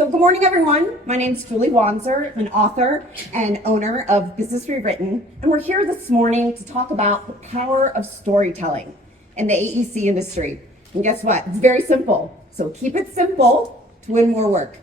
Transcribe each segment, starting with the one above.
So good morning, everyone. My name is Julie Wanzer. I'm an author and owner of Business Rewritten, and we're here this morning to talk about the power of storytelling in the AEC industry. And guess what? It's very simple. So keep it simple to win more work.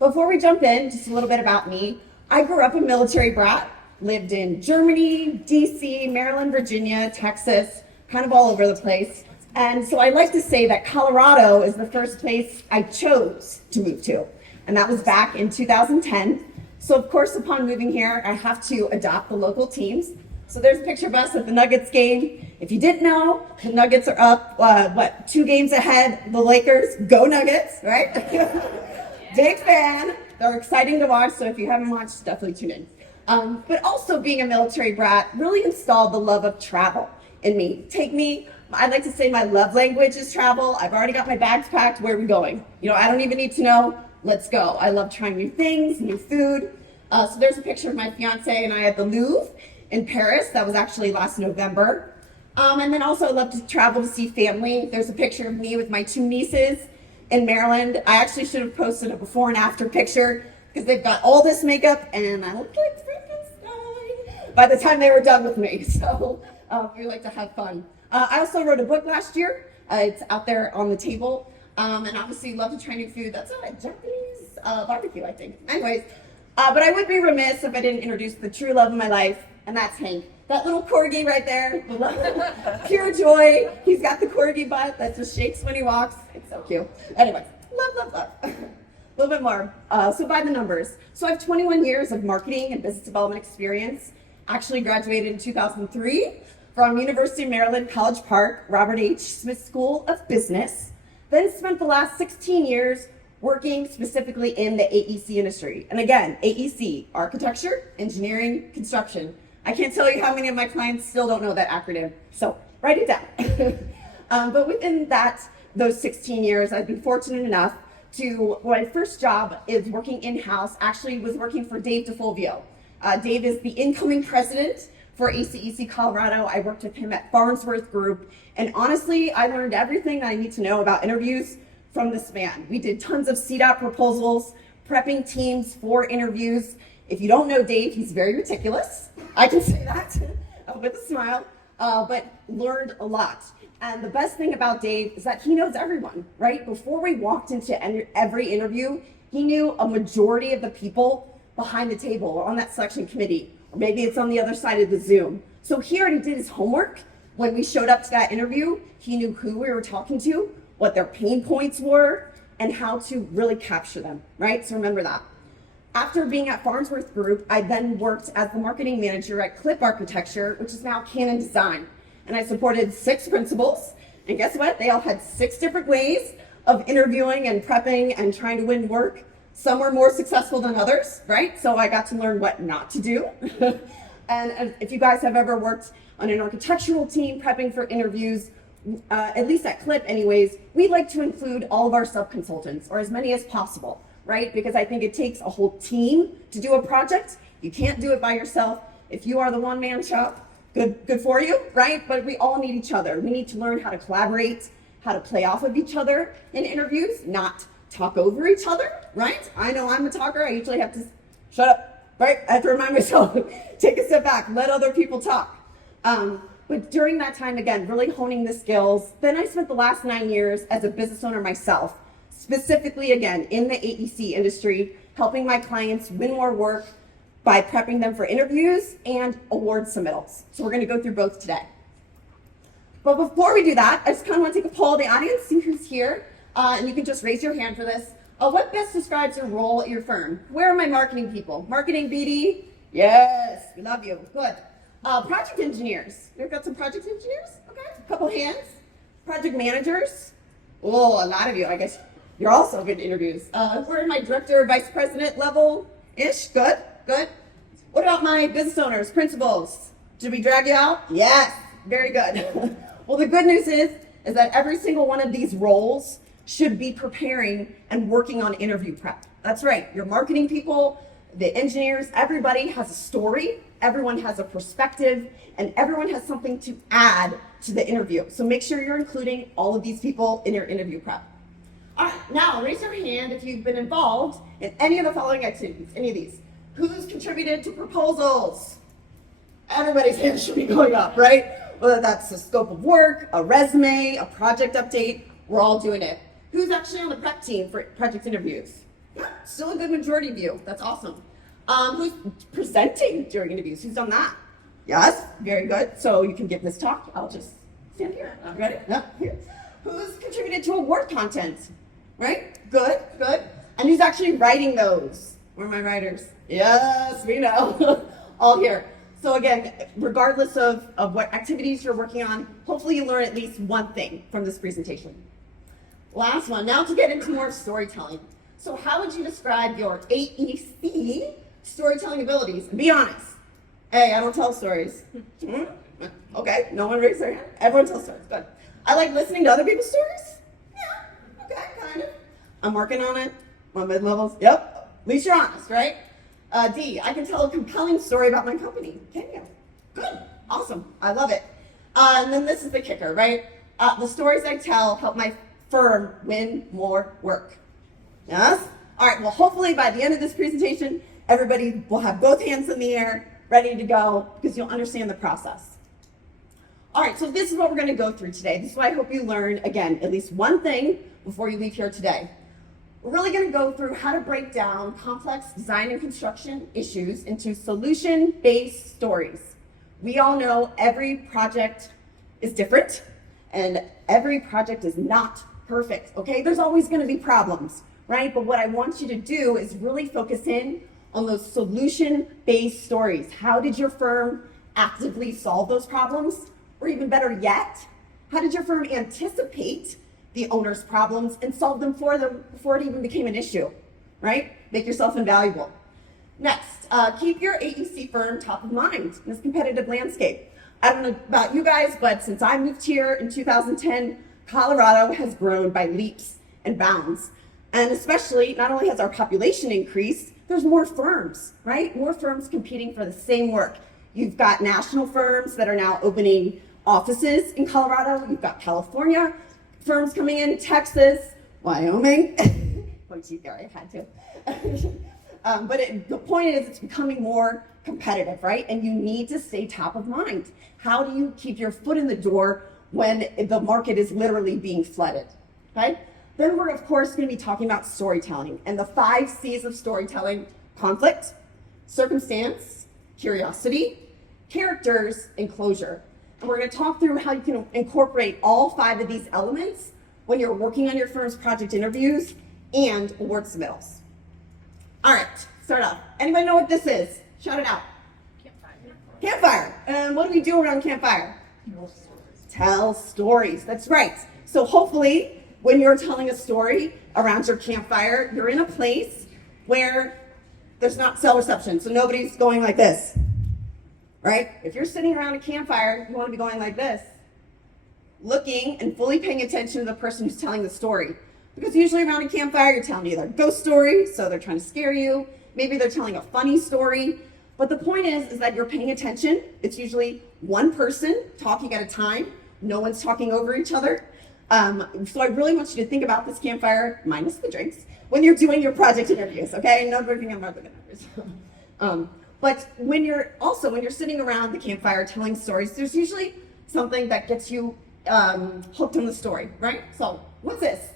Before we jump in, just a little bit about me. I grew up a military brat, lived in Germany, DC, Maryland, Virginia, Texas, kind of all over the place. And so I like to say that Colorado is the first place I chose to move to. And that was back in 2010. So of course, upon moving here, I have to adopt the local teams. So there's a picture of us at the Nuggets game. If you didn't know, the Nuggets are up, 2 games ahead, the Lakers. Go Nuggets, right? Big fan. They're exciting to watch, so if you haven't watched, definitely tune in. But also being a military brat really installed the love of travel in me. I'd like to say my love language is travel. I've already got my bags packed. Where are we going? I don't even need to know. Let's go. I love trying new things, new food. So there's a picture of my fiance and I at the Louvre in Paris. That was actually last November. And then also I love to travel to see family. There's a picture of me with my 2 nieces in Maryland. I actually should have posted a before and after picture because they've got all this makeup and I look like Frankenstein by the time they were done with me. So we like to have fun. I also wrote a book last year. It's out there on the table. And obviously love to try new food. That's a Japanese barbecue, I think. Anyways, but I would be remiss if I didn't introduce the true love of my life, and that's Hank. That little corgi right there, pure joy. He's got the corgi butt that just shakes when he walks. It's so cute. Anyways, love. A little bit more. So by the numbers. So I have 21 years of marketing and business development experience. Actually graduated in 2003 from University of Maryland, College Park, Robert H. Smith School of Business. Then spent the last 16 years working specifically in the AEC industry. And again, AEC, architecture, engineering, construction. I can't tell you how many of my clients still don't know that acronym, so write it down. But within those 16 years, I've been fortunate enough to, my first job is working in-house, actually was working for Dave DeFulvio. Dave is the incoming president for ACEC Colorado. I worked with him at Farnsworth Group, and honestly, I learned everything I need to know about interviews from this man. We did tons of CDOT proposals, prepping teams for interviews. If you don't know Dave, he's very meticulous. I can say that with a smile, but learned a lot. And the best thing about Dave is that he knows everyone, right? Before we walked into every interview, he knew a majority of the people behind the table or on that selection committee. Or maybe it's on the other side of the Zoom. So he already did his homework. When we showed up to that interview, he knew who we were talking to, what their pain points were, and how to really capture them, right? So remember that. After being at Farnsworth Group, I then worked as the marketing manager at Clip Architecture, which is now Canon Design. And I supported 6 principals. And guess what? They all had 6 different ways of interviewing and prepping and trying to win work. Some were more successful than others, right? So I got to learn what not to do. And if you guys have ever worked on an architectural team prepping for interviews, at least at Clip anyways, we like to include all of our sub-consultants, or as many as possible, right? Because I think it takes a whole team to do a project. You can't do it by yourself. If you are the one-man shop, good for you, right? But we all need each other. We need to learn how to collaborate, how to play off of each other in interviews, not talk over each other, right? I know I'm a talker. I usually have to shut up, right? I have to remind myself, take a step back, let other people talk. But during that time, again, really honing the skills. Then I spent the last 9 years as a business owner myself, specifically, again, in the AEC industry, helping my clients win more work by prepping them for interviews and award submittals. So we're going to go through both today. But before we do that, I just kind of want to take a poll of the audience, see who's here. And you can just raise your hand for this. What best describes your role at your firm? Where are my marketing people? Marketing BD? Yes, we love you. Good. Project engineers. We've got some project engineers? Okay, a couple hands. Project managers? Oh, a lot of you. I guess you're also good at interviews. Where are my director, vice president level-ish? Good. What about my business owners, principals? Did we drag you out? Yes, very good. Well, the good news is that every single one of these roles should be preparing and working on interview prep. That's right, your marketing people, the engineers, everybody has a story, everyone has a perspective, and everyone has something to add to the interview. So make sure you're including all of these people in your interview prep. All right, now raise your hand if you've been involved in any of the following activities, any of these. Who's contributed to proposals? Everybody's hand should be going up, right? Whether that's a scope of work, a resume, a project update, we're all doing it. Who's actually on the prep team for project interviews? Yeah, still a good majority of you. That's awesome. Who's presenting during interviews? Who's done that? Yes, very good. So you can give this talk. I'll just stand here. Ready? Yeah, here. Who's contributed to award content? Right? Good, good. And who's actually writing those? Where are my writers? Yes, we know. All here. So again, regardless of what activities you're working on, hopefully you learn at least one thing from this presentation. Last one, now to get into more storytelling. So how would you describe your AEC storytelling abilities? And be honest. Hey, I don't tell stories. Okay, no one raised their hand. Everyone tells stories, good. I like listening to other people's stories. Yeah, okay, kind of. I'm working on it. My mid-levels, yep. At least you're honest, right? D, I can tell a compelling story about my company. Can you? Good, awesome, I love it. And then this is the kicker, right? The stories I tell help my firm win more work. Yes? All right, well, hopefully by the end of this presentation, everybody will have both hands in the air, ready to go, because you'll understand the process. All right, so this is what we're going to go through today. This is why I hope you learn, again, at least one thing before you leave here today. We're really going to go through how to break down complex design and construction issues into solution-based stories. We all know every project is different, and every project is not perfect, okay? There's always going to be problems, right? But what I want you to do is really focus in on those solution-based stories. How did your firm actively solve those problems? Or even better yet, how did your firm anticipate the owner's problems and solve them for them before it even became an issue, right? Make yourself invaluable. Next, keep your AEC firm top of mind in this competitive landscape. I don't know about you guys, but since I moved here in 2010, Colorado has grown by leaps and bounds. And especially, not only has our population increased, there's more firms, right? More firms competing for the same work. You've got national firms that are now opening offices in Colorado. You've got California firms coming in, Texas, Wyoming. Point you there, I had to. But the point is, it's becoming more competitive, right? And you need to stay top of mind. How do you keep your foot in the door when the market is literally being flooded, right? Then we're, of course, going to be talking about storytelling and the 5 C's of storytelling: conflict, circumstance, curiosity, characters, and closure. And we're going to talk through how you can incorporate all 5 of these elements when you're working on your firm's project interviews and award submittals. All right, start off. Anybody know what this is? Shout it out. Campfire. Campfire. And what do we do around campfire? Tell stories. That's right. So hopefully, when you're telling a story around your campfire, you're in a place where there's not cell reception, so nobody's going like this, right? If you're sitting around a campfire, you want to be going like this, looking and fully paying attention to the person who's telling the story. Because usually around a campfire, you're telling either a ghost story, so they're trying to scare you, maybe they're telling a funny story, but the point is that you're paying attention. It's usually one person talking at a time. No one's talking over each other. So I really want you to think about this campfire, minus the drinks, when you're doing your project interviews, okay? No drinking on project interviews. But when you're sitting around the campfire telling stories, there's usually something that gets you hooked on the story, right? So what's this?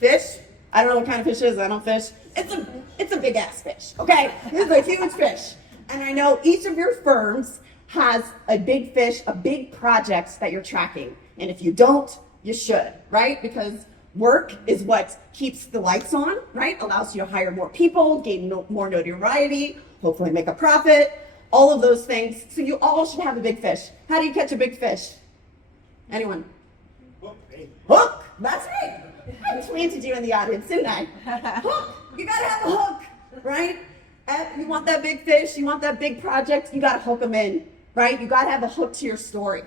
Fish? I don't know what kind of fish it is. I don't fish. It's a big ass fish, okay? This is a huge fish. And I know each of your firms has a big fish, a big project that you're tracking. And if you don't, you should, right? Because work is what keeps the lights on, right? Allows you to hire more people, gain more notoriety, hopefully make a profit, all of those things. So you all should have a big fish. How do you catch a big fish? Anyone? Hook! That's right. I planted you in the audience, didn't I? Hook! You gotta have a hook, right? You want that big fish, you want that big project, you gotta hook them in, right? You gotta have a hook to your story.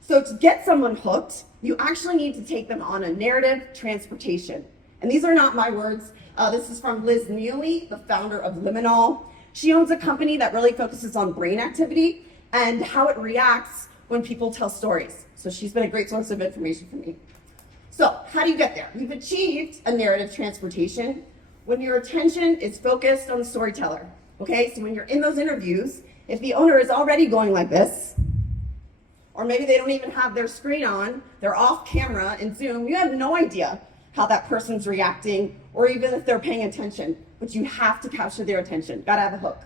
So to get someone hooked, you actually need to take them on a narrative transportation. And these are not my words. This is from Liz Neely, the founder of Liminal. She owns a company that really focuses on brain activity and how it reacts when people tell stories. So she's been a great source of information for me. So how do you get there? You've achieved a narrative transportation when your attention is focused on the storyteller. Okay, so when you're in those interviews, if the owner is already going like this, or maybe they don't even have their screen on, they're off camera in Zoom, you have no idea how that person's reacting, or even if they're paying attention, but you have to capture their attention. Gotta have a hook.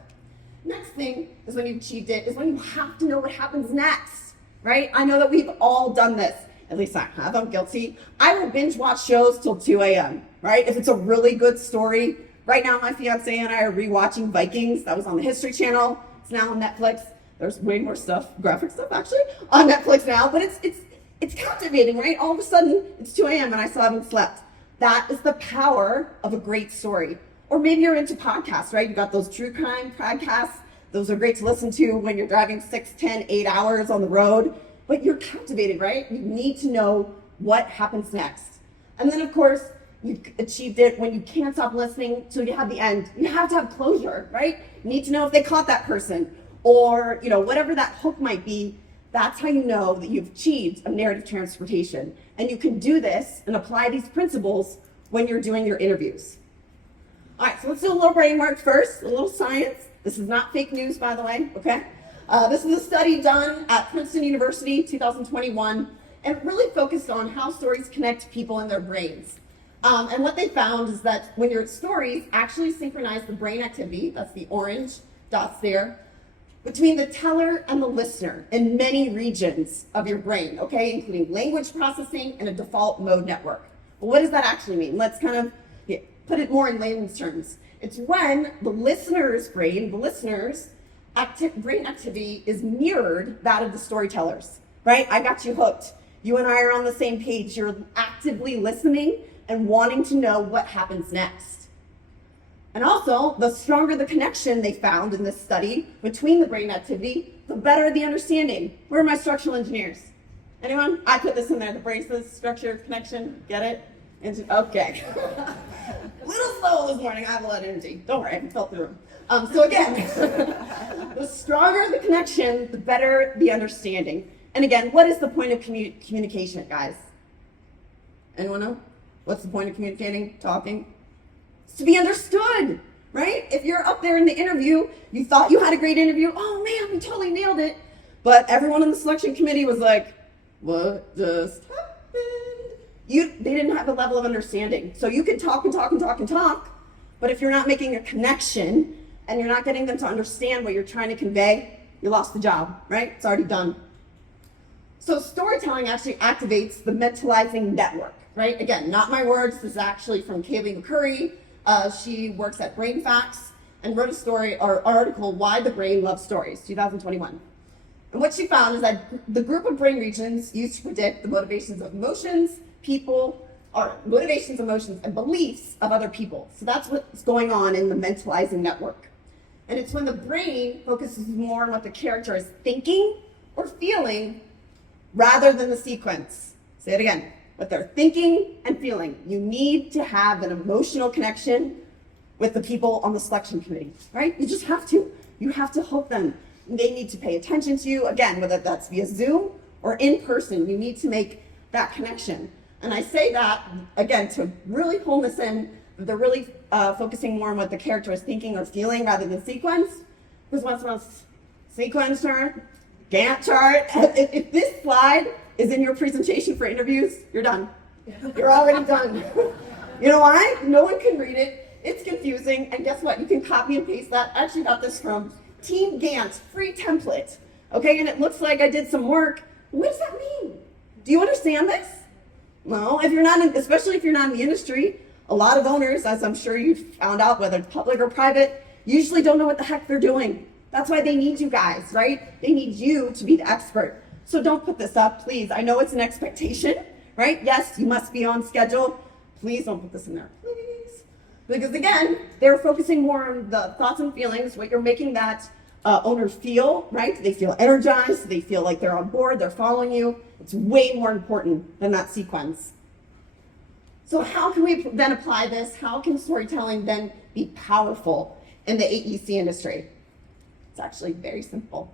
Next thing is when you've achieved it, is when you have to know what happens next, right? I know that we've all done this. At least I have, I'm guilty. I will binge watch shows till 2 a.m., right? If it's a really good story. Right now, my fiance and I are rewatching Vikings. That was on the History Channel. It's now on Netflix. There's way more stuff, graphic stuff actually, on Netflix now, but it's captivating, right? All of a sudden, it's 2 a.m. and I still haven't slept. That is the power of a great story. Or maybe you're into podcasts, right? You've got those true crime podcasts. Those are great to listen to when you're driving 6, 10, 8 hours on the road. But you're captivated, right? You need to know what happens next. And then, of course, you've achieved it when you can't stop listening till you have the end. You have to have closure, right? You need to know if they caught that person or, whatever that hook might be. That's how you know that you've achieved a narrative transportation. And you can do this and apply these principles when you're doing your interviews. All right, so let's do a little brain work first, a little science. This is not fake news, by the way, okay? This is a study done at Princeton University, 2021, and it really focused on how stories connect people in their brains. And what they found is that when your stories actually synchronize the brain activity, that's the orange dots there, between the teller and the listener in many regions of your brain, okay, including language processing and a default mode network. Well, what does that actually mean? Let's kind of put it more in layman's terms. It's when the listener's brain, brain activity is mirrored that of the storytellers, right? I got you hooked. You and I are on the same page. You're actively listening and wanting to know what happens next. And also, the stronger the connection they found in this study between the brain activity, the better the understanding. Where are my structural engineers? Anyone? I put this in there, the braces, structure, connection, get it? Okay. A little slow this morning, I have a lot of energy. Don't worry, I can felt the room. So again, the stronger the connection, the better the understanding. And again, what is the point of communication, guys? Anyone know? What's the point of communicating, talking? It's to be understood, right? If you're up there in the interview, you thought you had a great interview, oh man, we totally nailed it. But everyone on the selection committee was like, what just happened? They didn't have a level of understanding. So you can talk and talk and talk and talk, but if you're not making a connection and you're not getting them to understand what you're trying to convey, you lost the job, right? It's already done. So storytelling actually activates the mentalizing network, right? Again, not my words. This is actually from Kaylee McCurry. She works at Brain Facts and wrote a story or article, Why the Brain Loves Stories, 2021. And what she found is that the group of brain regions used to predict the motivations of emotions, emotions, and beliefs of other people. So that's what's going on in the mentalizing network. And it's when the brain focuses more on what the character is thinking or feeling rather than the sequence. Say it again. What they're thinking and feeling. You need to have an emotional connection with the people on the selection committee, right? You just have to. You have to hook them. They need to pay attention to you. Again, whether that's via Zoom or in person, you need to make that connection. And I say that, again, to really hone this in, they're really focusing more on what the character is thinking or feeling rather than sequence. Because once upon sequence chart, Gantt chart, if this slide is in your presentation for interviews, you're done. You're already done. You know why? No one can read it. It's confusing. And guess what? You can copy and paste that. I actually got this from Team Gantt, free template. Okay, and it looks like I did some work. What does that mean? Do you understand this? Well, if you're not, especially if you're not in the industry, a lot of owners, as I'm sure you've found out, whether it's public or private, usually don't know what the heck they're doing. That's why they need you guys, right? They need you to be the expert. So don't put this up, please. I know it's an expectation, right? Yes, you must be on schedule. Please don't put this in there, please. Because again, they're focusing more on the thoughts and feelings, what you're making that owner feel, right? They feel energized, they feel like they're on board, they're following you. It's way more important than that sequence. So how can we then apply this? How can storytelling then be powerful in the AEC industry? It's actually very simple.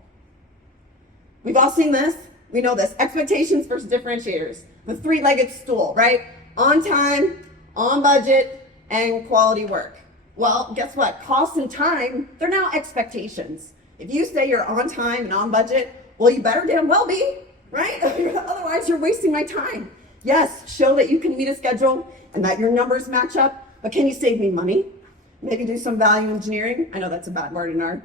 We've all seen this. We know this. Expectations versus differentiators. The three-legged stool, right? On time, on budget, and quality work. Well, guess what? Cost and time, they're now expectations. If you say you're on time and on budget, well, you better damn well be, right? Otherwise, you're wasting my time. Yes, show that you can meet a schedule and that your numbers match up, but can you save me money? Maybe do some value engineering. I know that's a bad word in our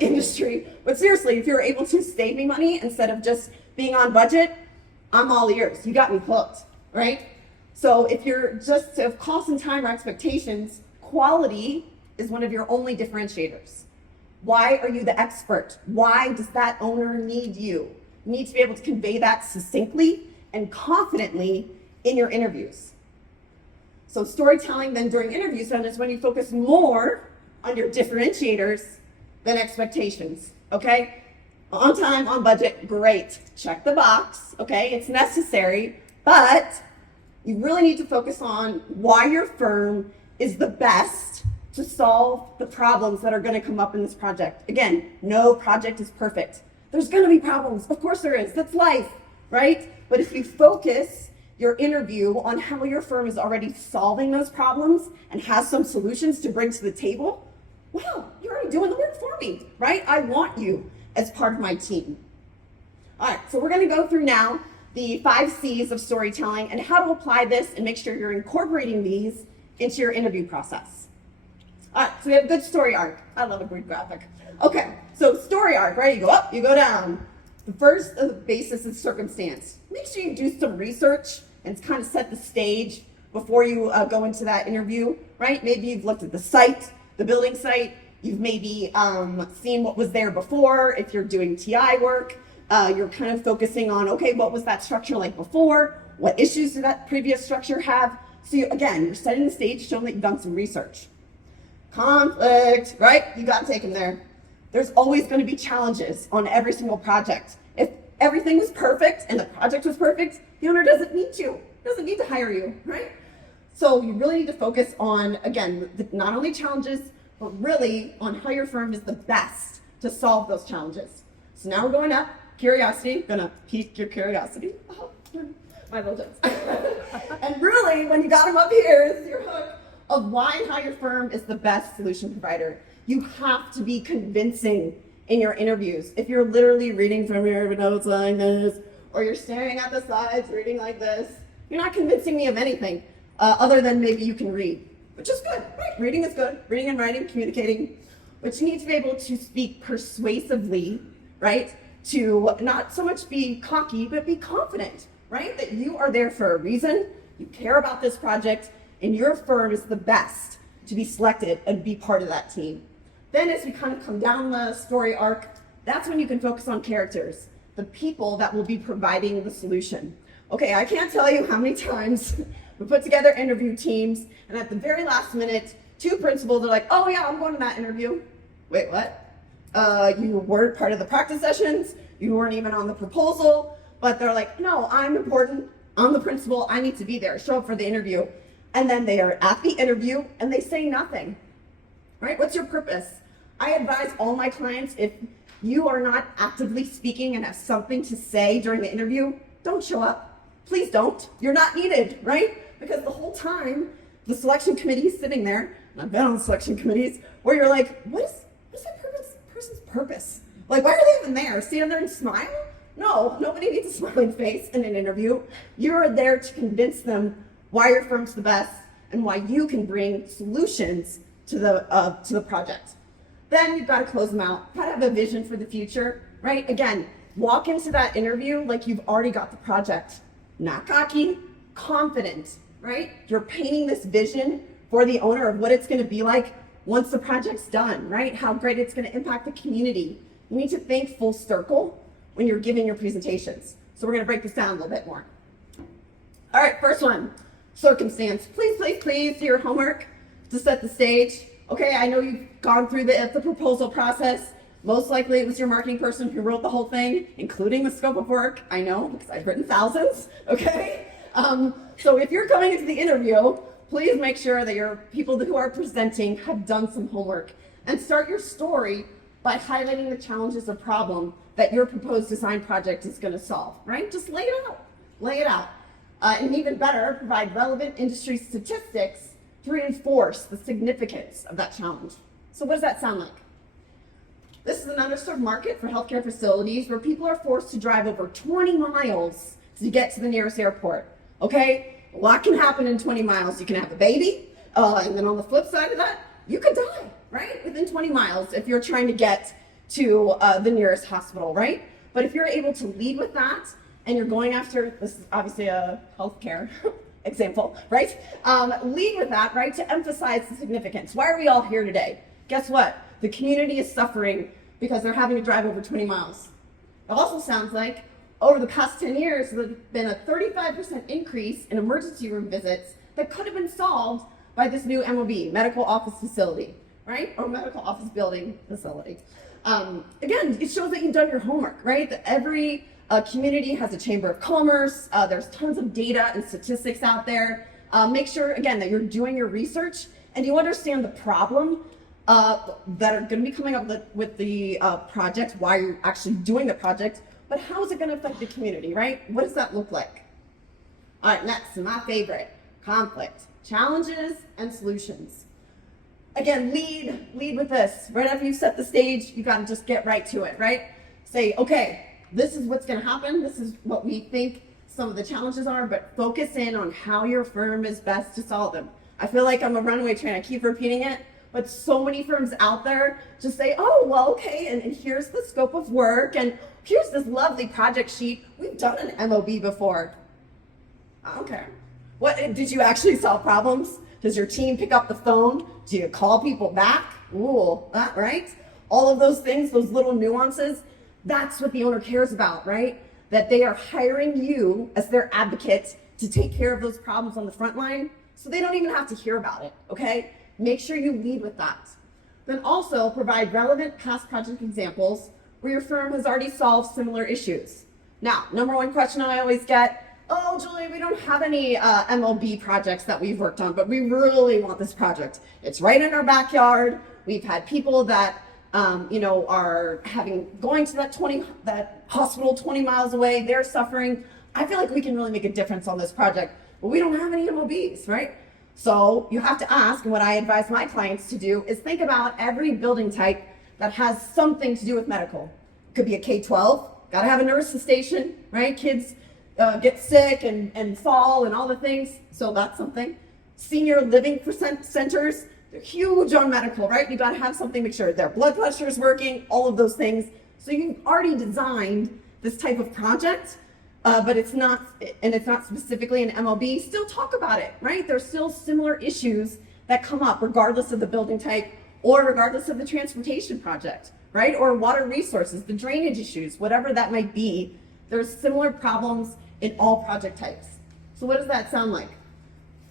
industry, but seriously, if you're able to save me money instead of just being on budget, I'm all ears. You got me hooked, right? So if you're just of cost and time or expectations, quality is one of your only differentiators. Why are you the expert? Why does that owner need you? You need to be able to convey that succinctly and confidently in your interviews. So storytelling then during interviews then is when you focus more on your differentiators than expectations, okay? On time, on budget, great. Check the box, okay? It's necessary, but you really need to focus on why your firm is the best to solve the problems that are going to come up in this project. Again, no project is perfect. There's going to be problems. Of course there is. That's life, right? But if you focus your interview on how your firm is already solving those problems and has some solutions to bring to the table, well, you're already doing the work for me, right? I want you as part of my team. All right, so we're going to go through now the 5 C's of storytelling and how to apply this and make sure you're incorporating these into your interview process. All right, so we have a good story arc. I love a great graphic. Okay, so story arc, right? You go up, you go down. The first of the basis is circumstance. Make sure you do some research and kind of set the stage before you go into that interview, right? Maybe you've looked at the site, the building site. You've maybe seen what was there before. If you're doing TI work, you're kind of focusing on, okay, what was that structure like before? What issues did that previous structure have? So again, you're setting the stage, showing that you've done some research. Conflict, right? You got to take them there. There's always going to be challenges on every single project. If everything was perfect and the project was perfect, the owner doesn't need to hire you, right? So you really need to focus on, again, not only challenges, but really on how your firm is the best to solve those challenges. So now we're going up. Curiosity, gonna pique your curiosity. Oh, my little jokes. And really, when you got them up here, is your hook of why and how your firm is the best solution provider. You have to be convincing in your interviews. If you're literally reading from your notes like this, or you're staring at the slides, reading like this, you're not convincing me of anything other than maybe you can read, which is good, right? Reading is good, reading and writing, communicating, but you need to be able to speak persuasively, right? To not so much be cocky, but be confident, right? That you are there for a reason, you care about this project, and your firm is the best to be selected and be part of that team. Then as we kind of come down the story arc, that's when you can focus on characters, the people that will be providing the solution. Okay, I can't tell you how many times we put together interview teams, and at the very last minute, 2 principals are like, oh yeah, I'm going to that interview. Wait, what? You weren't part of the practice sessions, you weren't even on the proposal, but they're like, no, I'm important, I'm the principal, I need to be there, show up for the interview. And then they are at the interview and they say nothing, right? What's your purpose? I advise all my clients, if you are not actively speaking and have something to say during the interview, don't show up. Please don't. You're not needed, right? Because the whole time, the selection committee is sitting there, and I've been on selection committees, where you're like, what's that person's purpose? Like, why are they even there? Stand there and smile? No, nobody needs a smiling face in an interview. You're there to convince them why your firm's the best and why you can bring solutions to the project. Then you've got to close them out. You've got to have a vision for the future, right? Again, walk into that interview like you've already got the project. Not cocky, confident, right? You're painting this vision for the owner of what it's going to be like once the project's done, right? How great it's going to impact the community. You need to think full circle when you're giving your presentations. So we're going to break this down a little bit more. All right, first one, circumstance. Please do your homework to set the stage. Okay, I know you've gone through the proposal process. Most likely it was your marketing person who wrote the whole thing, including the scope of work. I know, because I've written thousands, okay? So if you're coming into the interview, please make sure that your people who are presenting have done some homework and start your story by highlighting the challenges or problem that your proposed design project is going to solve, right? Just lay it out. And even better, provide relevant industry statistics to reinforce the significance of that challenge. So what does that sound like? This is an underserved market for healthcare facilities where people are forced to drive over 20 miles to get to the nearest airport. Okay? A lot can happen in 20 miles. You can have a baby, and then on the flip side of that, you could die, right? Within 20 miles if you're trying to get to the nearest hospital, right? But if you're able to lead with that, and you're going after, this is obviously a healthcare example, right? Lead with that, right, to emphasize the significance. Why are we all here today? Guess what? The community is suffering because they're having to drive over 20 miles. It also sounds like over the past 10 years, there's been a 35% increase in emergency room visits that could have been solved by this new MOB, medical office facility, right? Or medical office building facility. Again, it shows that you've done your homework, right? That every community has a chamber of commerce. There's tons of data and statistics out there. Make sure, again, that you're doing your research and you understand the problem that are going to be coming up with the project, why you're actually doing the project, but how is it going to affect the community, right? What does that look like? All right, next, my favorite, conflict, challenges, and solutions. Again, lead with this. Right after you set the stage, you got to just get right to it, right? Say, okay, this is what's going to happen. This is what we think some of the challenges are, but focus in on how your firm is best to solve them. I feel like I'm a runaway train. I keep repeating it, but so many firms out there just say, oh, well, okay, and here's the scope of work, and here's this lovely project sheet. We've done an MOB before. I don't care. What, did you actually solve problems? Does your team pick up the phone? Do you call people back? Ooh, that, right? All of those things, those little nuances, that's what the owner cares about, right? That they are hiring you as their advocate to take care of those problems on the front line, so they don't even have to hear about it, okay? Make sure you lead with that. Then also provide relevant past project examples where your firm has already solved similar issues. Now, number one question I always get, oh, Julie, we don't have any MLB projects that we've worked on, but we really want this project. It's right in our backyard. We've had people that are going to that hospital 20 miles away. They're suffering. I feel like we can really make a difference on this project, but we don't have any MOBs, right? So you have to ask, and what I advise my clients to do is think about every building type that has something to do with medical. It could be a K-12, gotta have a nurse's station, right? Kids get sick and fall and all the things, so that's something. Senior living centers, they're huge on medical, right? You gotta have something, make sure their blood pressure is working, all of those things. So you've already designed this type of project, but it's not specifically an MLB. Still talk about it, right? There's still similar issues that come up regardless of the building type or regardless of the transportation project, right? Or water resources, the drainage issues, whatever that might be. There's similar problems in all project types. So what does that sound like?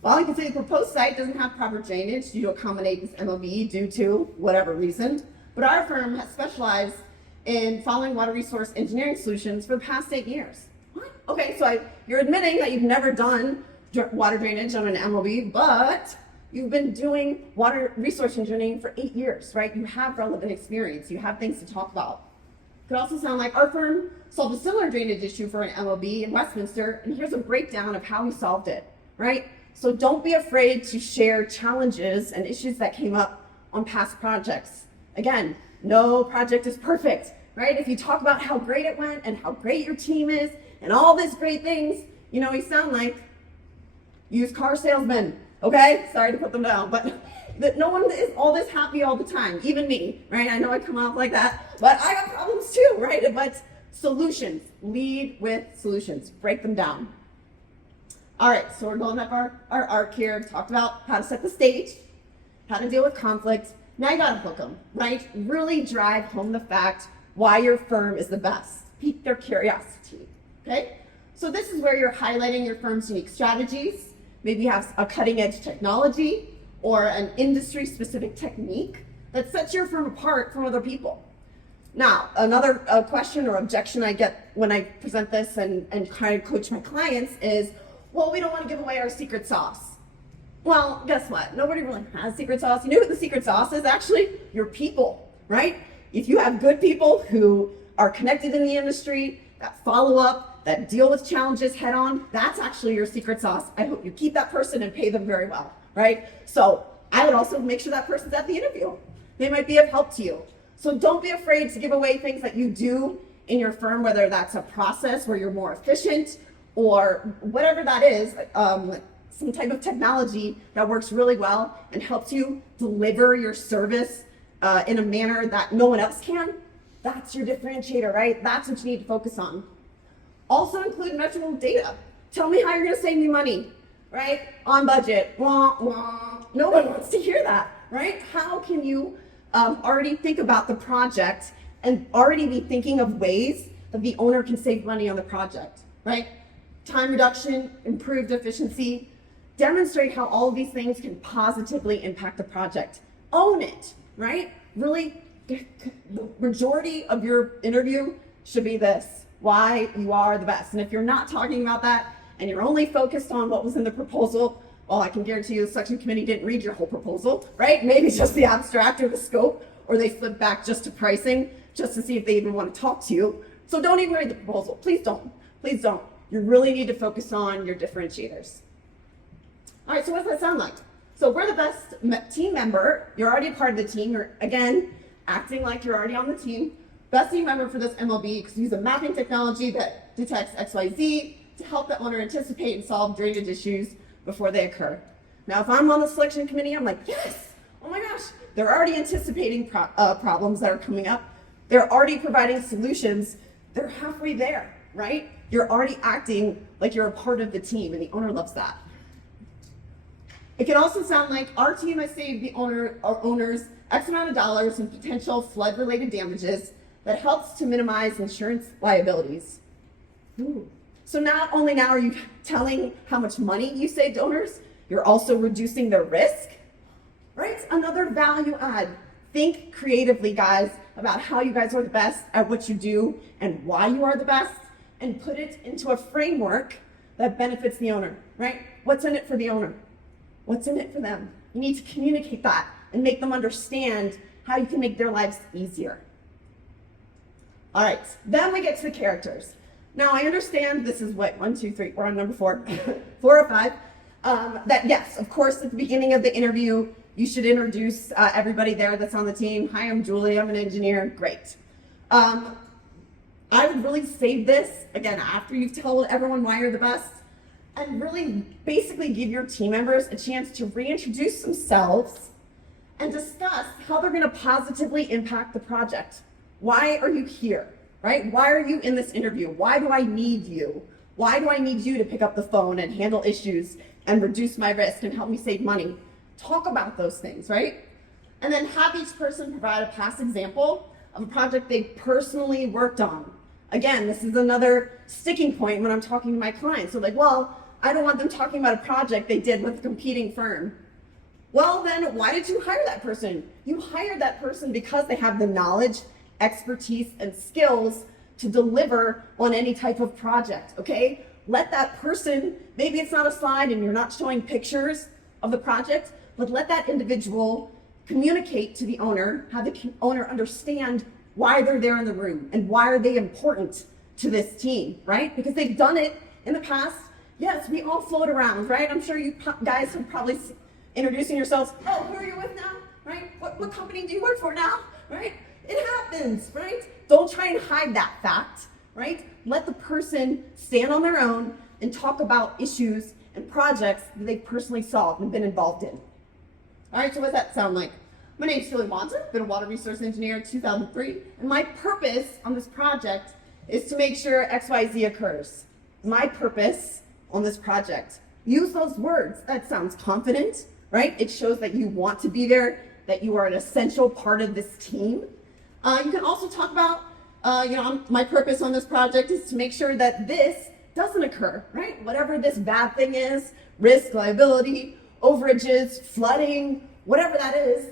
Well, you can say the proposed site doesn't have proper drainage to accommodate this MOB due to whatever reason, but our firm has specialized in following water resource engineering solutions for the past 8 years. What? Okay, so you're admitting that you've never done water drainage on an MOB, but you've been doing water resource engineering for 8 years, right? You have relevant experience. You have things to talk about. Could also sound like our firm solved a similar drainage issue for an MOB in Westminster, and here's a breakdown of how we solved it, right? So don't be afraid to share challenges and issues that came up on past projects. Again, no project is perfect, right? If you talk about how great it went and how great your team is and all these great things, we sound like used car salesmen, okay? Sorry to put them down, but no one is all this happy all the time, even me, right? I know I come off like that, but I got problems too, right? But solutions, lead with solutions, break them down. All right, so we're going up our arc here, talked about how to set the stage, how to deal with conflict. Now you gotta hook them, right? Really drive home the fact why your firm is the best. Pique their curiosity, okay? So this is where you're highlighting your firm's unique strategies. Maybe you have a cutting edge technology or an industry specific technique that sets your firm apart from other people. Now, another question or objection I get when I present this and kind of coach my clients is, well, we don't want to give away our secret sauce. Well, guess what? Nobody really has secret sauce. You know what the secret sauce is? Actually, your people, right? If you have good people who are connected in the industry, that follow up, that deal with challenges head on, that's actually your secret sauce. I hope you keep that person and pay them very well, right? So I would also make sure that person's at the interview. They might be of help to you. So don't be afraid to give away things that you do in your firm, whether that's a process where you're more efficient or whatever that is, some type of technology that works really well and helps you deliver your service in a manner that no one else can. That's your differentiator, right? That's what you need to focus on. Also include measurable data. Tell me how you're gonna save me money, right? On budget, wah, wah. No one wants to hear that, right? How can you already think about the project and already be thinking of ways that the owner can save money on the project, right? Time reduction, improved efficiency. Demonstrate how all of these things can positively impact the project. Own it, right? Really, the majority of your interview should be this: why you are the best. And if you're not talking about that and you're only focused on what was in the proposal, well, I can guarantee you the selection committee didn't read your whole proposal, right? Maybe just the abstract or the scope, or they flipped back just to pricing, just to see if they even want to talk to you. So don't even read the proposal. Please don't. Please don't. You really need to focus on your differentiators. All right, so what does that sound like? So we're the best team member. You're already part of the team. You're, again, acting like you're already on the team. Best team member for this MLB because use a mapping technology that detects XYZ to help the owner anticipate and solve drainage issues before they occur. Now, if I'm on the selection committee, I'm like, yes, oh my gosh. They're already anticipating problems that are coming up. They're already providing solutions. They're halfway there, right? You're already acting like you're a part of the team, and the owner loves that. It can also sound like our team has saved the owners X amount of dollars in potential flood-related damages that helps to minimize insurance liabilities. Ooh. So not only now are you telling how much money you saved owners, you're also reducing their risk, right? Another value add. Think creatively, guys, about how you guys are the best at what you do and why you are the best, and put it into a framework that benefits the owner, right? What's in it for the owner? What's in it for them? You need to communicate that and make them understand how you can make their lives easier. All right, then we get to the characters. Now I understand this is what, 1, 2, 3, we're on number 4, 4 or 5. That yes, of course, at the beginning of the interview, you should introduce everybody there that's on the team. Hi, I'm Julie, I'm an engineer, great. I would really save this, again, after you've told everyone why you're the best, and really basically give your team members a chance to reintroduce themselves and discuss how they're gonna positively impact the project. Why are you here, right? Why are you in this interview? Why do I need you? Why do I need you to pick up the phone and handle issues and reduce my risk and help me save money? Talk about those things, right? And then have each person provide a past example of a project they personally worked on. Again, this is another sticking point when I'm talking to my clients. So like, well, I don't want them talking about a project they did with a competing firm. Well, then why did you hire that person? You hired that person because they have the knowledge, expertise, and skills to deliver on any type of project, okay? Let that person, maybe it's not a slide and you're not showing pictures of the project, but let that individual communicate to the owner, have the owner understand why they're there in the room and why are they important to this team, right? Because they've done it in the past. Yes, we all float around, right? I'm sure you guys have probably introducing yourselves. Oh, who are you with now, right? What company do you work for now, right? It happens, right? Don't try and hide that fact, right? Let the person stand on their own and talk about issues and projects that they personally solved and been involved in. All right, so what does that sound like? My name is Philly Wanzer, been a water resource engineer in 2003, and my purpose on this project is to make sure XYZ occurs. My purpose on this project. Use those words. That sounds confident, right? It shows that you want to be there, that you are an essential part of this team. You can also talk about, my purpose on this project is to make sure that this doesn't occur, right? Whatever this bad thing is, risk, liability, overages, flooding, whatever that is,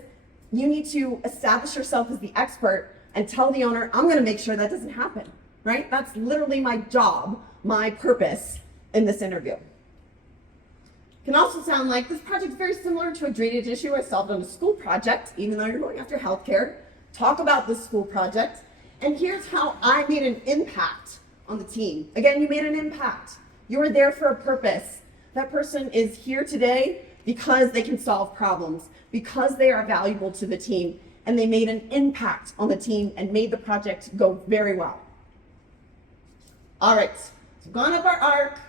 you need to establish yourself as the expert and tell the owner, I'm gonna make sure that doesn't happen, right? That's literally my job, my purpose in this interview. It can also sound like this project is very similar to a drainage issue I solved on a school project, even though you're going after healthcare. Talk about this school project, and here's how I made an impact on the team. Again, you made an impact. You were there for a purpose. That person is here today because they can solve problems, because they are valuable to the team, and they made an impact on the team and made the project go very well. All right, so we've gone up our arc,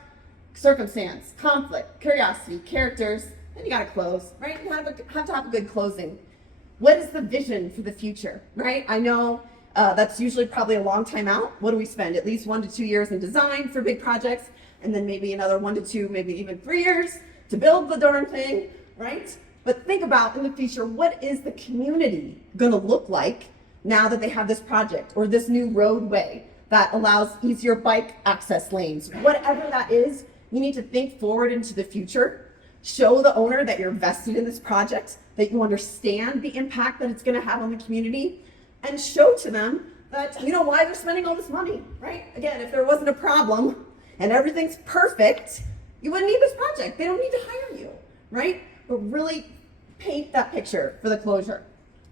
circumstance, conflict, curiosity, characters, then you gotta close, right? You have to have a good closing. What is the vision for the future, right? I know that's usually probably a long time out. What do we spend? At least 1 to 2 years in design for big projects, and then maybe another 1 to 2, maybe even 3 years to build the darn thing, right? But think about in the future, what is the community gonna look like now that they have this project or this new roadway that allows easier bike access lanes? Whatever that is, you need to think forward into the future. Show the owner that you're vested in this project, that you understand the impact that it's gonna have on the community, and show to them that you know why they're spending all this money, right? Again, if there wasn't a problem and everything's perfect, you wouldn't need this project. They don't need to hire you, right? But really paint that picture for the closure,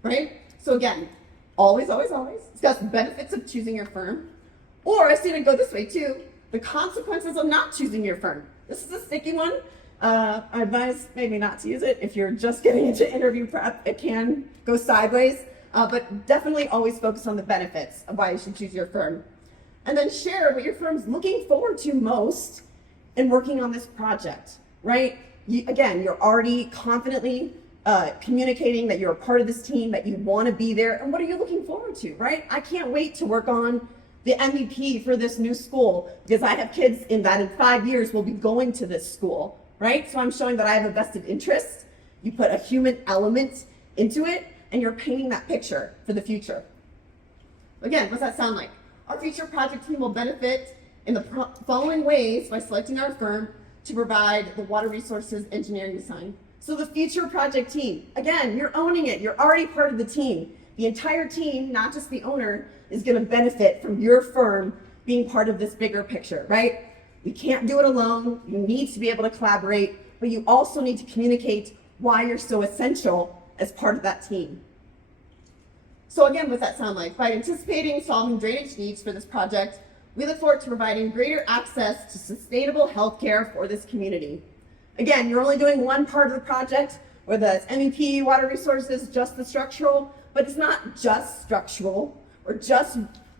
right? So again, always, always, always discuss the benefits of choosing your firm. Or I've seen it go this way too, the consequences of not choosing your firm. This is a sticky one. I advise maybe not to use it if you're just getting into interview prep. It can go sideways, but definitely always focus on the benefits of why you should choose your firm. And then share what your firm's looking forward to most in working on this project, right? Again, you're already confidently communicating that you're a part of this team, that you want to be there, and what are you looking forward to, right? I can't wait to work on the MVP for this new school because I have kids in 5 years will be going to this school, right? So I'm showing that I have a vested interest. You put a human element into it, and you're painting that picture for the future. Again, what's that sound like? Our future project team will benefit in the following ways by selecting our firm to provide the water resources engineering design. So the future project team, again, you're owning it. You're already part of the team. The entire team, not just the owner, is going to benefit from your firm being part of this bigger picture, right? We can't do it alone. You need to be able to collaborate, but you also need to communicate why you're so essential as part of that team. So again, what's that sound like? By anticipating solving drainage needs for this project, we look forward to providing greater access to sustainable healthcare for this community. Again, you're only doing one part of the project, whether that's MEP, water resources, just the structural, but it's not just structural or just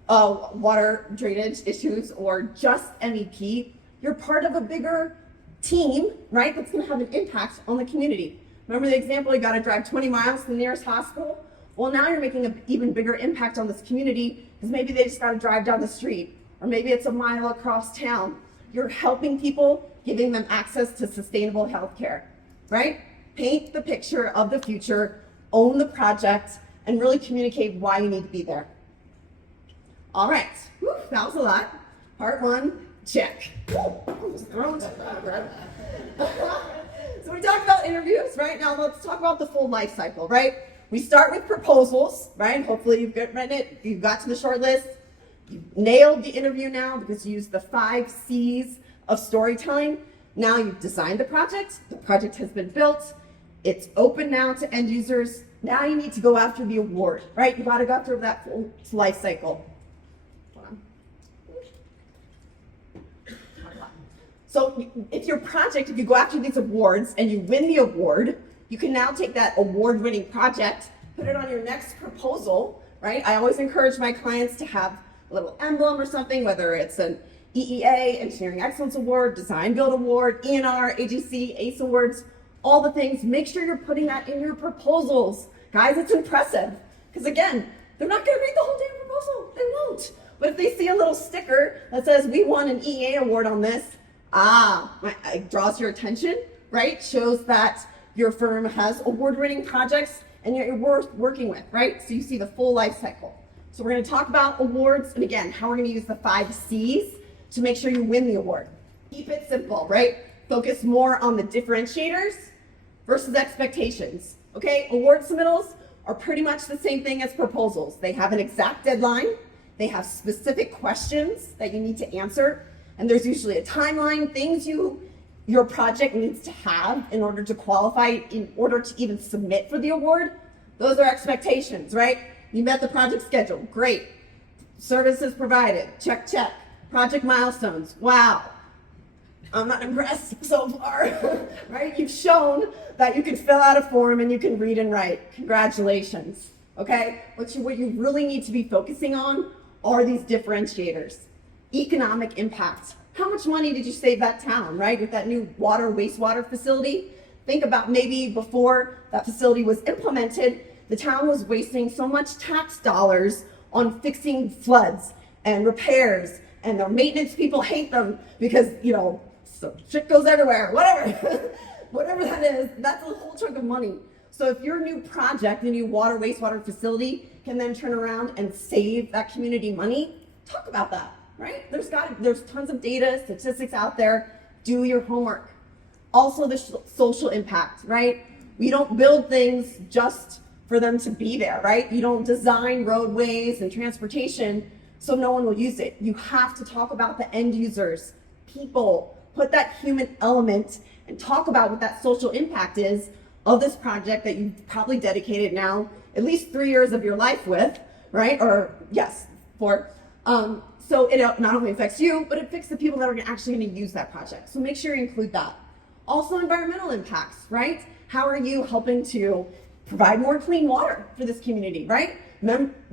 water drainage issues or just MEP. You're part of a bigger team, right, that's gonna have an impact on the community. Remember the example, you gotta drive 20 miles to the nearest hospital? Well, now you're making an even bigger impact on this community because maybe they just gotta drive down the street, or maybe it's a mile across town. You're helping people, giving them access to sustainable healthcare, right? Paint the picture of the future, own the project, and really communicate why you need to be there. All right, whew, that was a lot. Part 1, check. So we talked about interviews, right? Now let's talk about the full life cycle, right? We start with proposals, right? Hopefully you've written it, you've got to the short list. You've nailed the interview now because you used the 5 C's of storytelling. Now you've designed the project has been built, it's open now to end users. Now you need to go after the award, right? You gotta go after that full life cycle. So if your project, if you go after these awards and you win the award, you can now take that award-winning project, put it on your next proposal, right? I always encourage my clients to have a little emblem or something, whether it's an EEA, Engineering Excellence Award, Design Build Award, ENR, AGC, ACE Awards, all the things. Make sure you're putting that in your proposals. Guys, it's impressive. Because again, they're not gonna read the whole damn proposal. They won't. But if they see a little sticker that says, we won an EEA award on this, it draws your attention, right? Shows that your firm has award-winning projects and you're worth working with, right? So you see the full life cycle. So we're gonna talk about awards, and again, how we're gonna use the 5 C's to make sure you win the award. Keep it simple, right? Focus more on the differentiators versus expectations, okay? Award submittals are pretty much the same thing as proposals. They have an exact deadline, they have specific questions that you need to answer, and there's usually a timeline, things your project needs to have in order to qualify, in order to even submit for the award. Those are expectations, right? You met the project schedule, great. Services provided, check, check. Project milestones. Wow. I'm not impressed so far, right? You've shown that you can fill out a form and you can read and write. Congratulations, okay? What you really need to be focusing on are these differentiators. Economic impact. How much money did you save that town, right? With that new wastewater facility? Think about maybe before that facility was implemented, the town was wasting so much tax dollars on fixing floods and repairs, and their maintenance people hate them because, so shit goes everywhere, whatever. Whatever that is, that's a whole chunk of money. So if your new project, the new wastewater facility, can then turn around and save that community money, talk about that, right? There's tons of data, statistics out there. Do your homework. Also the social impact, right? We don't build things just for them to be there, right? You don't design roadways and transportation so no one will use it. You have to talk about the end users, people, put that human element and talk about what that social impact is of this project that you've probably dedicated now at least 3 years of your life with, right? Or yes, 4. So it not only affects you, but it affects the people that are actually going to use that project. So make sure you include that. Also environmental impacts, right? How are you helping to provide more clean water for this community, right?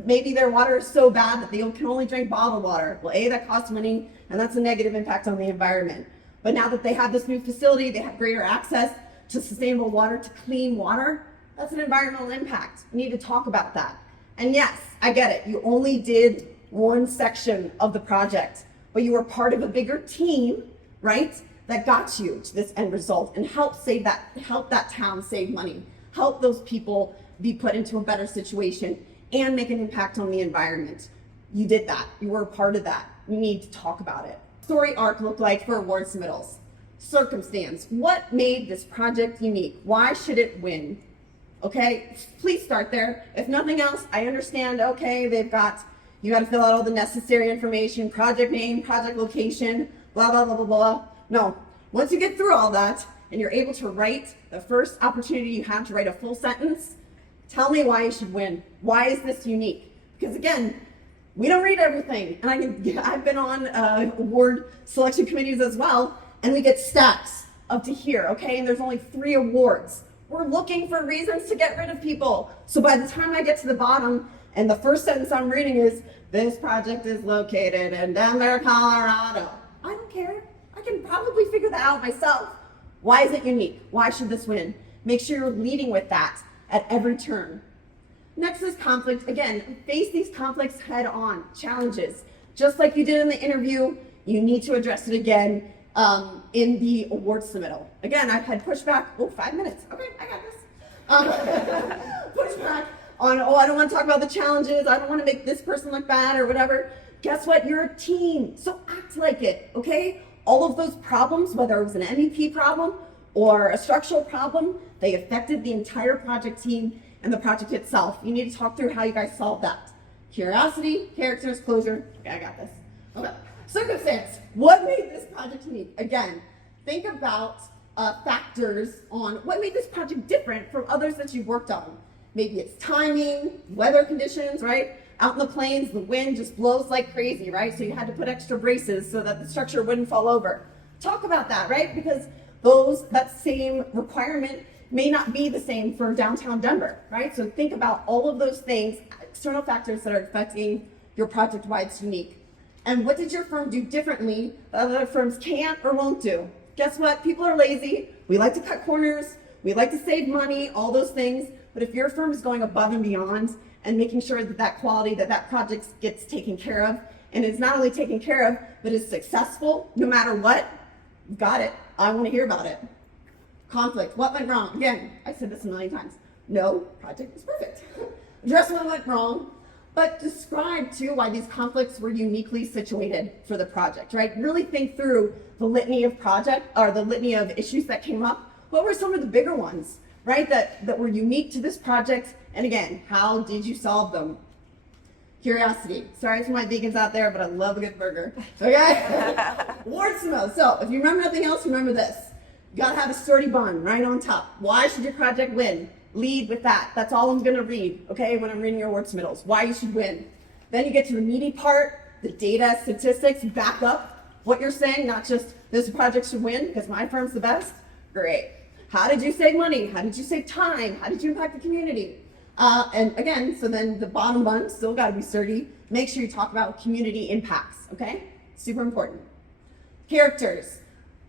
Maybe their water is so bad that they can only drink bottled water. Well, that costs money, and that's a negative impact on the environment. But now that they have this new facility, they have greater access to sustainable water, to clean water, that's an environmental impact. We need to talk about that. And yes, I get it. You only did one section of the project, but you were part of a bigger team, right? That got you to this end result and help that town save money, help those people be put into a better situation and make an impact on the environment. You did that. You were a part of that. We need to talk about it. Story arc looked like for award submittals. Circumstance. What made this project unique? Why should it win? Okay, please start there. If nothing else, I understand, okay, you got to fill out all the necessary information, project name, project location, blah, blah, blah, blah, blah. No, once you get through all that and you're able to write the first opportunity you have to write a full sentence, tell me why you should win. Why is this unique? Because again, we don't read everything. And I've been on award selection committees as well, and we get stacks up to here, okay? And there's only 3 awards. We're looking for reasons to get rid of people. So by the time I get to the bottom, and the first sentence I'm reading is, this project is located in Denver, Colorado. I don't care. I can probably figure that out myself. Why is it unique? Why should this win? Make sure you're leading with that at every turn. Next is conflict. Again, face these conflicts head on, challenges. Just like you did in the interview, you need to address it again in the award submittal. Again, I've had pushback, 5 minutes. Okay, I got this. Pushback on, I don't want to talk about the challenges. I don't want to make this person look bad or whatever. Guess what? You're a team, so act like it, okay? All of those problems, whether it was an MEP problem or a structural problem, they affected the entire project team and the project itself. You need to talk through how you guys solved that. Curiosity, characters, closure. Okay, I got this. Okay. Circumstance. What made this project unique? Again, think about factors on what made this project different from others that you've worked on. Maybe it's timing, weather conditions, right? Out in the plains, the wind just blows like crazy, right? So you had to put extra braces so that the structure wouldn't fall over. Talk about that, right? Because that same requirement may not be the same for downtown Denver, right? So think about all of those things, external factors that are affecting your project, why it's unique. And what did your firm do differently that other firms can't or won't do? Guess what? People are lazy. We like to cut corners. We like to save money, all those things. But if your firm is going above and beyond and making sure that quality, that project gets taken care of, and is not only taken care of, but is successful no matter what, got it. I want to hear about it. Conflict. What went wrong? Again, I said this a million times. No project is perfect. Address what went wrong, but describe too why these conflicts were uniquely situated for the project, right? Really think through the litany of issues that came up. What were some of the bigger ones, right? That were unique to this project. And again, how did you solve them? Curiosity. Sorry for my vegans out there, but I love a good burger. Okay? Wordsmith. So if you remember nothing else, remember this. You gotta have a sturdy bun right on top. Why should your project win? Lead with that. That's all I'm gonna read, okay, when I'm reading your wordsmiths. Why you should win. Then you get to the meaty part, the data, statistics back up what you're saying, not just this project should win because my firm's the best. Great. How did you save money? How did you save time? How did you impact the community? And again, so then the bottom one still got to be sturdy. Make sure you talk about community impacts, okay? Super important. Characters.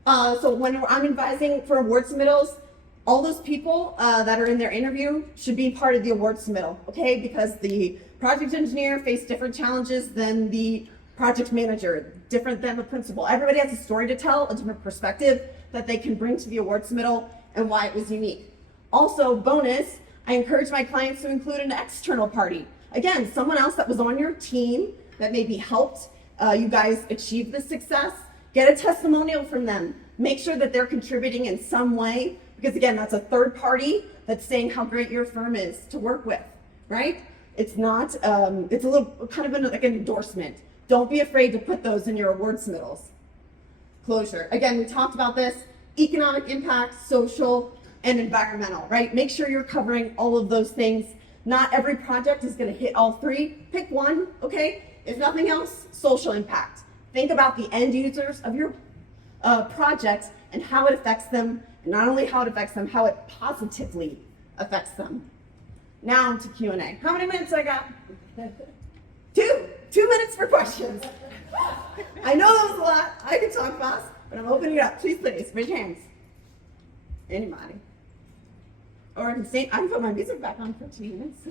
So when I'm advising for award submittals, all those people that are in their interview should be part of the award submittal, okay? Because the project engineer faced different challenges than the project manager, different than the principal. Everybody has a story to tell, a different perspective that they can bring to the award submittal and why it was unique. Also, bonus, I encourage my clients to include an external party. Again, someone else that was on your team that maybe helped you guys achieve the success. Get a testimonial from them. Make sure that they're contributing in some way, because again, that's a third party that's saying how great your firm is to work with, right? It's not, it's a little kind of like an endorsement. Don't be afraid to put those in your award submittals. Closure. Again, we talked about this, economic impact, social, and environmental, right? Make sure you're covering all of those things. Not every project is gonna hit all three. Pick one, okay? If nothing else, social impact. Think about the end users of your project and how it affects them, and not only how it affects them, how it positively affects them. Now on to Q&A. How many minutes I got? 2 minutes for questions. I know that was a lot. I can talk fast, but I'm opening it up. Please, raise your hands. Anybody? Or I can put my music back on for 2 minutes.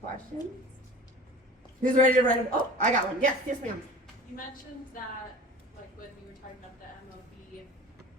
Questions? Who's ready to write it? Oh, I got one. Yes, ma'am. You mentioned that, like when we were talking about the MOB,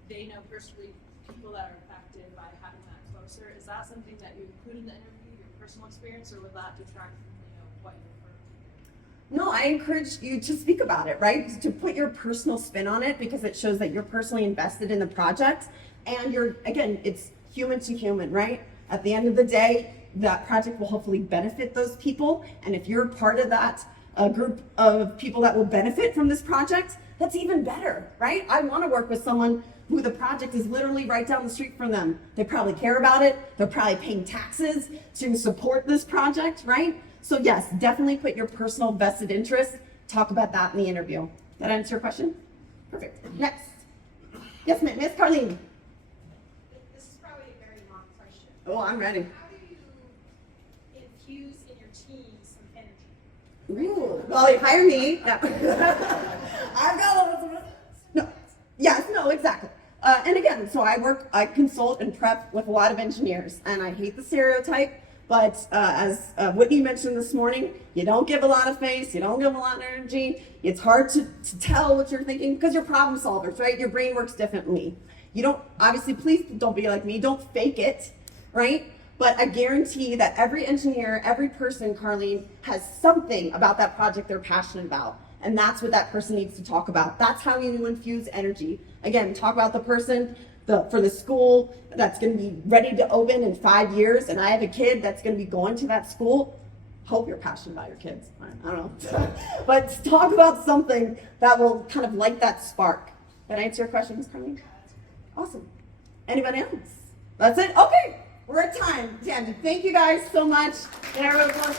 they know personally people that are affected by having that closer. Is that something that you include in the interview, your personal experience, or would that detract from what you refer to? No, I encourage you to speak about it, right? To put your personal spin on it, because it shows that you're personally invested in the project, and it's human to human, right? At the end of the day, that project will hopefully benefit those people, and if you're part of that group of people that will benefit from this project, that's even better, right? I want to work with someone who the project is literally right down the street from them. They probably care about it. They're probably paying taxes to support this project, right? So yes, definitely put your personal vested interest. Talk about that in the interview. That answer your question? Perfect. Next. Yes, ma'am. Miss Carlene. This is probably a very long question. Oh, I'm ready. How do you infuse in your team some energy? Ooh, well, you hire me. I've got loads of it. No, yes, no, exactly. And again, so I consult and prep with a lot of engineers, and I hate the stereotype, but as Whitney mentioned this morning, you don't give a lot of face, you don't give a lot of energy. It's hard to tell what you're thinking because you're problem solvers, right? Your brain works differently. You don't, obviously, please don't be like me, don't fake it, right? But I guarantee that every engineer, every person, Carlene, has something about that project they're passionate about. And that's what that person needs to talk about. That's how you infuse energy. Again, talk about the person for the school that's going to be ready to open in 5 years. And I have a kid that's going to be going to that school. Hope you're passionate about your kids. I don't know. But talk about something that will kind of light that spark. That answer your question, Ms. Carlene? Awesome. Anybody else? That's it? Okay. We're at time. Thank you guys so much. And everyone.